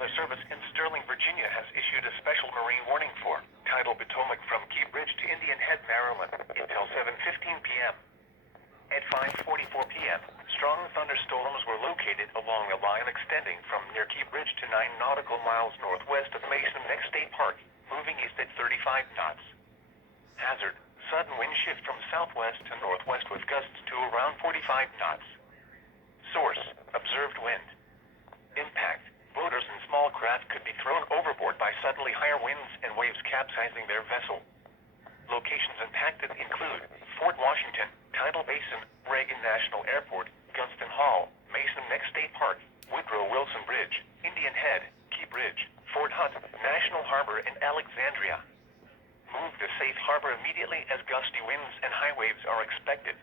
Weather Service in Sterling, Virginia has issued a special marine warning for tidal Potomac from Key Bridge to Indian Head, Maryland, until 7:15 p.m. At 5:44 p.m., strong thunderstorms were located along a line extending from near Key Bridge to 9 nautical miles northwest of Mason Neck State Park, moving east at 35 knots. Hazard: sudden wind shift from southwest to northwest with gusts to around 45 knots. Source: observed wind. Impact: boaters and small craft could be thrown overboard by suddenly higher winds and waves capsizing their vessel. Locations impacted include Fort Washington, Tidal Basin, Reagan National Airport, Gunston Hall, Mason Neck State Park, Woodrow Wilson Bridge, Indian Head, Key Bridge, Fort Hunt, National Harbor, and Alexandria. Move to safe harbor immediately as gusty winds and high waves are expected.